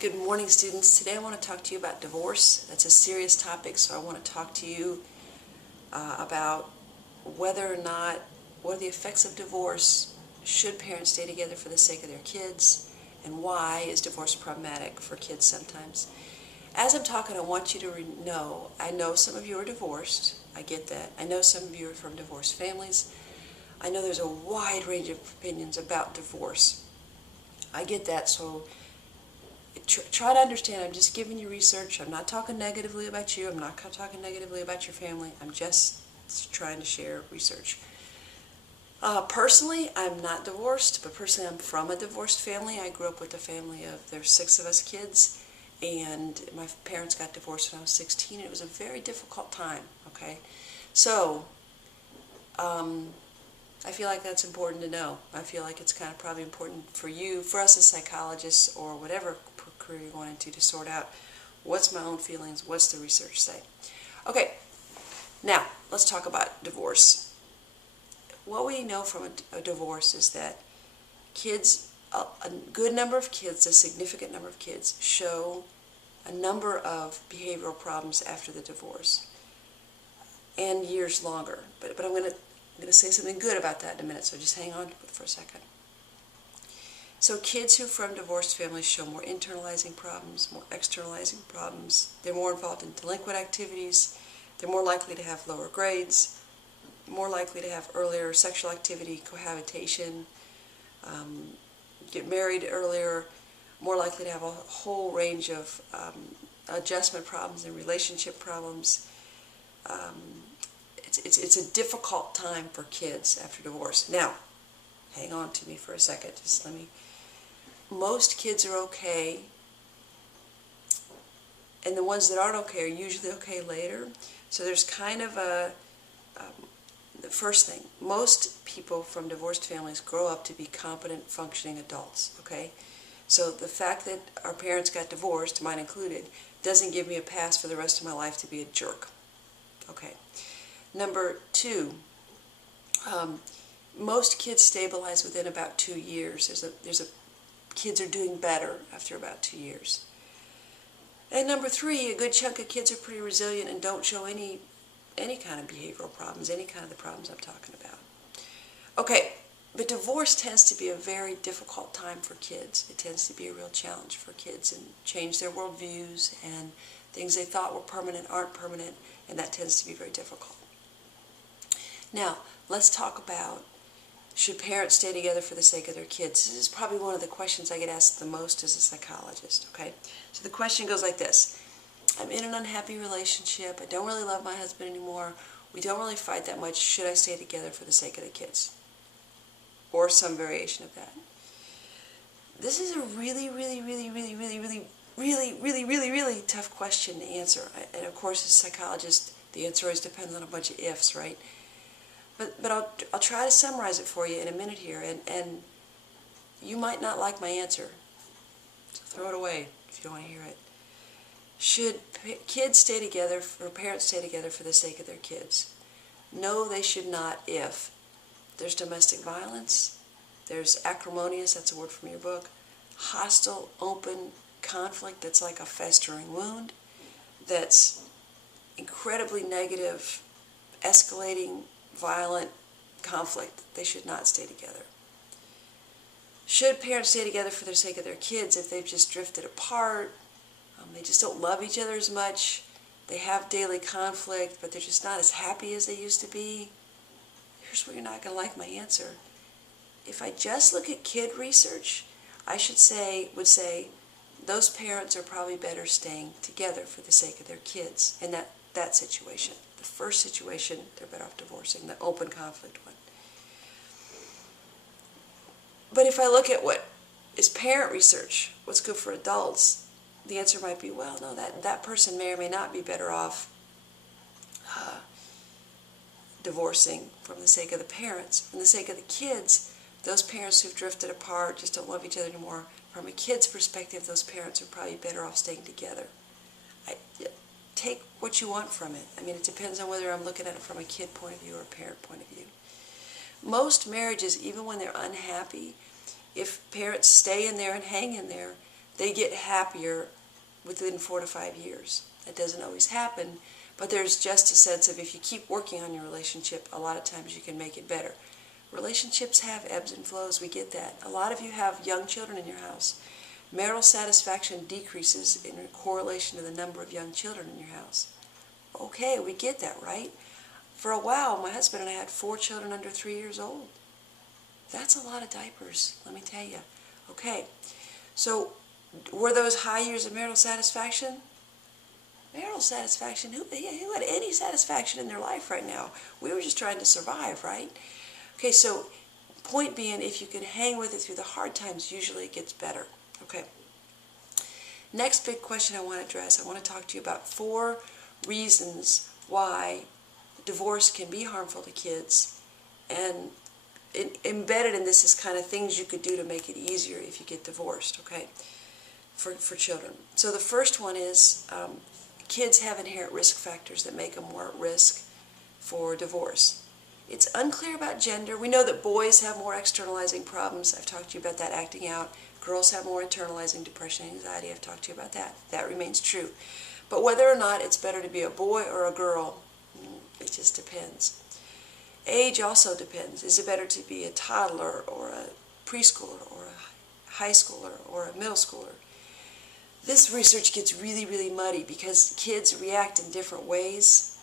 Good morning, students. Today I want to talk to you about divorce. That's a serious topic, so I want to talk to you about whether or not, what are the effects of divorce, should parents stay together for the sake of their kids, and why is divorce problematic for kids sometimes. As I'm talking, I want you to know, I know some of you are divorced. I get that. I know some of you are from divorced families. I know there's a wide range of opinions about divorce. I get that, so try to understand, I'm just giving you research. I'm not talking negatively about you. I'm not talking negatively about your family. I'm just trying to share research. Personally, I'm not divorced, but personally I'm from a divorced family. I grew up with a family of, there's 6 of us kids, and my parents got divorced when I was 16. It was a very difficult time, okay? So, I feel like that's important to know. I feel like it's kind of probably important for you, for us as psychologists or whatever career you're going into, to sort out what's my own feelings, what's the research say. Okay, now let's talk about divorce. What we know from a divorce is that kids, a good number of kids, a significant number of kids, show a number of behavioral problems after the divorce, and years longer. But I'm going to say something good about that in a minute, so just hang on for a second. So kids who are from divorced families show more internalizing problems, more externalizing problems. They're more involved in delinquent activities. They're more likely to have lower grades, more likely to have earlier sexual activity, cohabitation, get married earlier, more likely to have a whole range of adjustment problems and relationship problems. It's a difficult time for kids after divorce. Now, hang on to me for a second. Just let me. Most kids are okay, and the ones that aren't okay are usually okay later. So there's kind of the first thing, most people from divorced families grow up to be competent, functioning adults, okay? So the fact that our parents got divorced, mine included, doesn't give me a pass for the rest of my life to be a jerk, okay? Number 2, most kids stabilize within about 2 years. Kids are doing better after about 2 years. And number 3, a good chunk of kids are pretty resilient and don't show any kind of behavioral problems, any kind of the problems I'm talking about. Okay, but divorce tends to be a very difficult time for kids. It tends to be a real challenge for kids and change their worldviews, and things they thought were permanent aren't permanent, and that tends to be very difficult. Now, let's talk about, should parents stay together for the sake of their kids? This is probably one of the questions I get asked the most as a psychologist, okay? So the question goes like this. I'm in an unhappy relationship. I don't really love my husband anymore. We don't really fight that much. Should I stay together for the sake of the kids? Or some variation of that. This is a really tough question to answer. And of course, as a psychologist, the answer always depends on a bunch of ifs, right? But I'll try to summarize it for you in a minute here, and you might not like my answer. So throw it away if you don't want to hear it. Should kids stay together, or parents stay together for the sake of their kids? No, they should not if there's domestic violence, there's acrimonious, that's a word from your book, hostile, open conflict that's like a festering wound, that's incredibly negative, escalating, violent conflict. They should not stay together. Should parents stay together for the sake of their kids if they've just drifted apart? They just don't love each other as much. They have daily conflict, but they're just not as happy as they used to be. Here's where you're not going to like my answer. If I just look at kid research, I would say those parents are probably better staying together for the sake of their kids in that situation. The first situation, they're better off divorcing, the open conflict one. But if I look at what is parent research, what's good for adults, the answer might be, well, no, that person may or may not be better off divorcing from the sake of the parents. For the sake of the kids, those parents who've drifted apart, just don't love each other anymore, from a kid's perspective, those parents are probably better off staying together. Take what you want from it. I mean, it depends on whether I'm looking at it from a kid point of view or a parent point of view. Most marriages, even when they're unhappy, if parents stay in there and hang in there, they get happier within 4 to 5 years. That doesn't always happen, but there's just a sense of if you keep working on your relationship, a lot of times you can make it better. Relationships have ebbs and flows, we get that. A lot of you have young children in your house. Marital satisfaction decreases in correlation to the number of young children in your house. Okay, we get that, right? For a while, my husband and I had 4 children under 3 years old. That's a lot of diapers, let me tell you. Okay, so were those high years of marital satisfaction? Marital satisfaction, who had any satisfaction in their life right now? We were just trying to survive, right? Okay, so point being, if you can hang with it through the hard times, usually it gets better. Okay. Next big question I want to address, I want to talk to you about 4 reasons why divorce can be harmful to kids. And embedded in this is kind of things you could do to make it easier if you get divorced, okay, for children. So the first one is kids have inherent risk factors that make them more at risk for divorce. It's unclear about gender. We know that boys have more externalizing problems. I've talked to you about that, acting out. Girls have more internalizing depression and anxiety. I've talked to you about that. That remains true. But whether or not it's better to be a boy or a girl, it just depends. Age also depends. Is it better to be a toddler or a preschooler or a high schooler or a middle schooler? This research gets really, really muddy because kids react in different ways.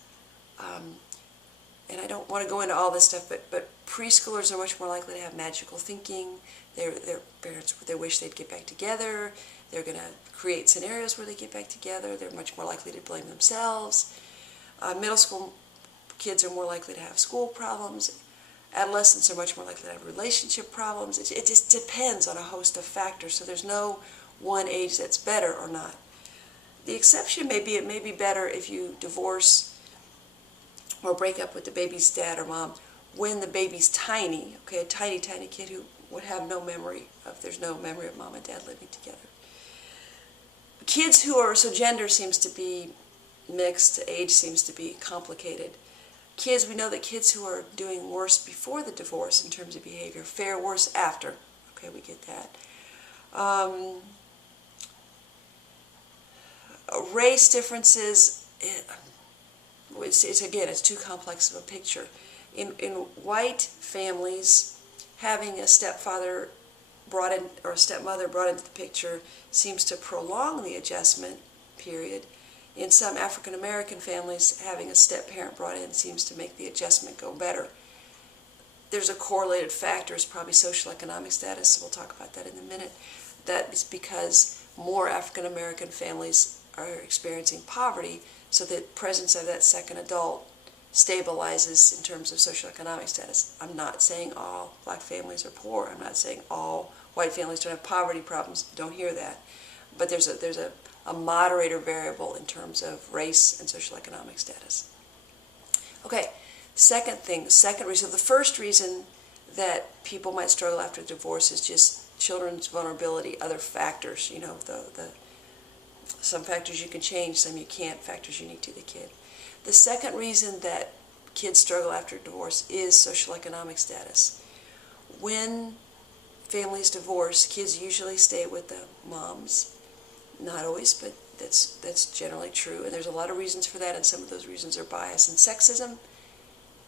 And I don't want to go into all this stuff, but preschoolers are much more likely to have magical thinking. Their parents, they wish they'd get back together. They're going to create scenarios where they get back together. They're much more likely to blame themselves. Middle school kids are more likely to have school problems. Adolescents are much more likely to have relationship problems. It just depends on a host of factors, so there's no one age that's better or not. The exception may be it may be better if you divorce or break up with the baby's dad or mom when the baby's tiny, okay, a tiny, tiny kid who would have no memory of, there's no memory of mom and dad living together. Kids who are, so gender seems to be mixed, age seems to be complicated. Kids, we know that kids who are doing worse before the divorce in terms of behavior fare worse after. Okay, we get that. Race differences, it's too complex of a picture. In white families, having a stepfather brought in or a stepmother brought into the picture seems to prolong the adjustment period. In some African American families, having a step-parent brought in seems to make the adjustment go better. There's a correlated factor, it's probably social economic status, we'll talk about that in a minute. That is because more African American families are experiencing poverty, so the presence of that second adult stabilizes in terms of socioeconomic status. I'm not saying all black families are poor. I'm not saying all white families don't have poverty problems. Don't hear that. But there's a moderator variable in terms of race and socioeconomic status. Okay, second reason. The first reason that people might struggle after divorce is just children's vulnerability, other factors, you know, some factors you can change, some you can't, factors unique to the kid. The second reason that kids struggle after divorce is social economic status. When families divorce, kids usually stay with the moms. Not always, but that's generally true. And there's a lot of reasons for that, and some of those reasons are bias and sexism.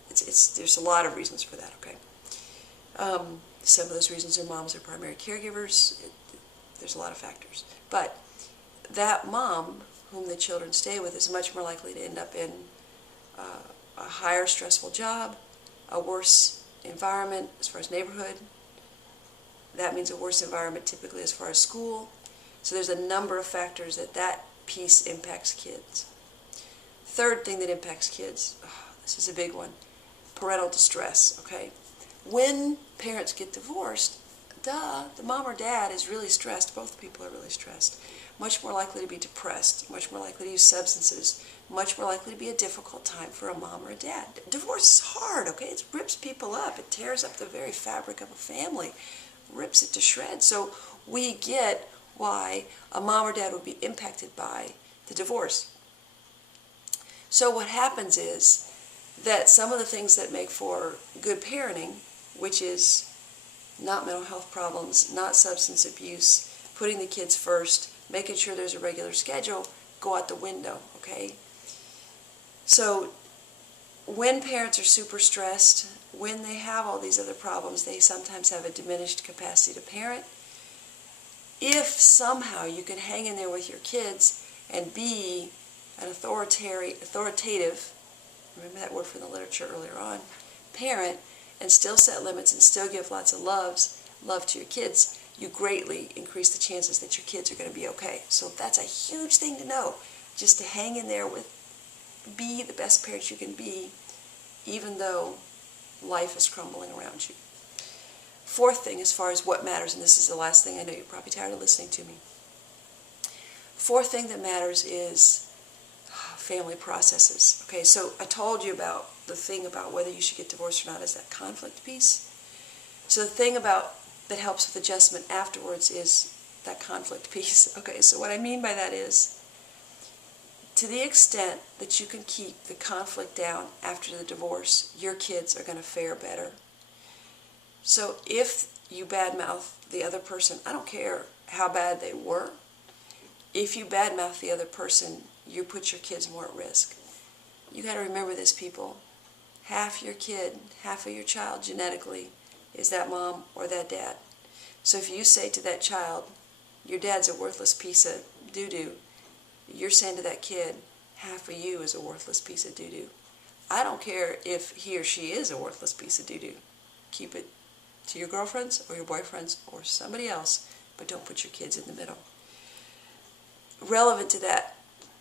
There's a lot of reasons for that, okay? Some of those reasons are moms are primary caregivers. There's a lot of factors. But that mom whom the children stay with is much more likely to end up in a higher stressful job, a worse environment as far as neighborhood. That means a worse environment typically as far as school. So there's a number of factors that piece impacts kids. Third thing that impacts kids, this is a big one, parental distress, okay? When parents get divorced, the mom or dad is really stressed. Both people are really stressed. Much more likely to be depressed, much more likely to use substances, much more likely to be a difficult time for a mom or a dad. Divorce is hard, okay? It rips people up. It tears up the very fabric of a family, rips it to shreds. So we get why a mom or dad would be impacted by the divorce. So what happens is that some of the things that make for good parenting, which is not mental health problems, not substance abuse, putting the kids first, making sure there's a regular schedule, go out the window, okay? So when parents are super stressed, when they have all these other problems, they sometimes have a diminished capacity to parent. If somehow you can hang in there with your kids and be an authoritative, remember that word from the literature earlier on, parent, and still set limits and still give lots of love to your kids, you greatly increase the chances that your kids are going to be okay. So that's a huge thing to know, just to hang in there with, be the best parent you can be, even though life is crumbling around you. Fourth thing, as far as what matters, and this is the last thing, I know you're probably tired of listening to me. Fourth thing that matters is family processes. Okay, so I told you about the thing about whether you should get divorced or not is that conflict piece. So the thing about that helps with adjustment afterwards is that conflict piece. Okay, so what I mean by that is, to the extent that you can keep the conflict down after the divorce, your kids are going to fare better. So if you badmouth the other person, I don't care how bad they were, if you badmouth the other person, you put your kids more at risk. You got to remember this, people. Half your kid, half of your child genetically is that mom or that dad. So if you say to that child, your dad's a worthless piece of doo-doo, you're saying to that kid, half of you is a worthless piece of doo-doo. I don't care if he or she is a worthless piece of doo-doo. Keep it to your girlfriends or your boyfriends or somebody else, but don't put your kids in the middle. Relevant to that,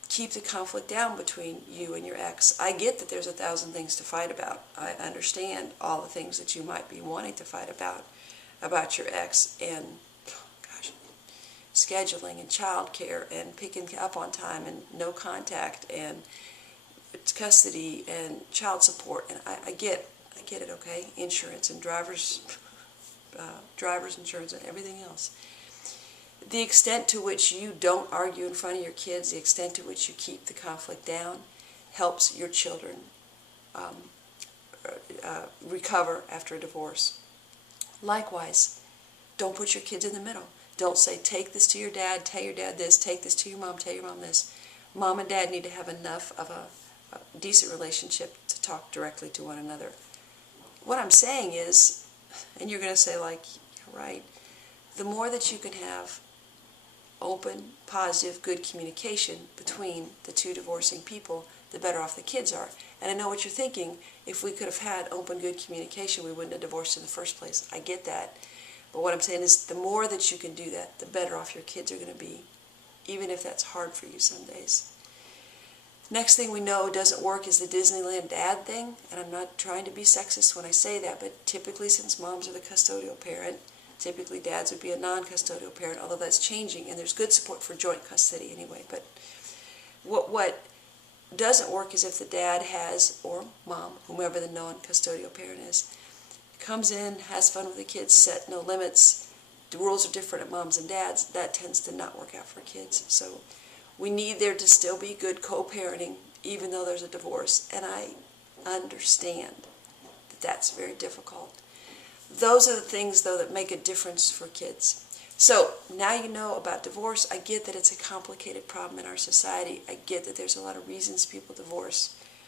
keep the conflict down between you and your ex. I get that there's 1,000 things to fight about. I understand all the things that you might be wanting to fight about your ex, and scheduling and childcare and picking up on time and no contact and custody and child support. And I get it, okay? Insurance and driver's insurance and everything else. The extent to which you don't argue in front of your kids, the extent to which you keep the conflict down, helps your children recover after a divorce. Likewise, don't put your kids in the middle. Don't say, take this to your dad, tell your dad this, take this to your mom, tell your mom this. Mom and dad need to have enough of a decent relationship to talk directly to one another. What I'm saying is, and you're going to say, like, right, the more that you can have open, positive, good communication between the two divorcing people, the better off the kids are. And I know what you're thinking. If we could have had open, good communication, we wouldn't have divorced in the first place. I get that. But what I'm saying is, the more that you can do that, the better off your kids are going to be, even if that's hard for you some days. Next thing we know doesn't work is the Disneyland dad thing. And I'm not trying to be sexist when I say that, but typically, since moms are the custodial parent, typically dads would be a non-custodial parent, although that's changing, and there's good support for joint custody anyway. But what doesn't work is if the dad has, or mom, whomever the non-custodial parent is, comes in, has fun with the kids, set no limits. The rules are different at moms and dads. That tends to not work out for kids. So we need there to still be good co-parenting, even though there's a divorce. And I understand that that's very difficult. Those are the things, though, that make a difference for kids. So now you know about divorce. I get that it's a complicated problem in our society. I get that there's a lot of reasons people divorce.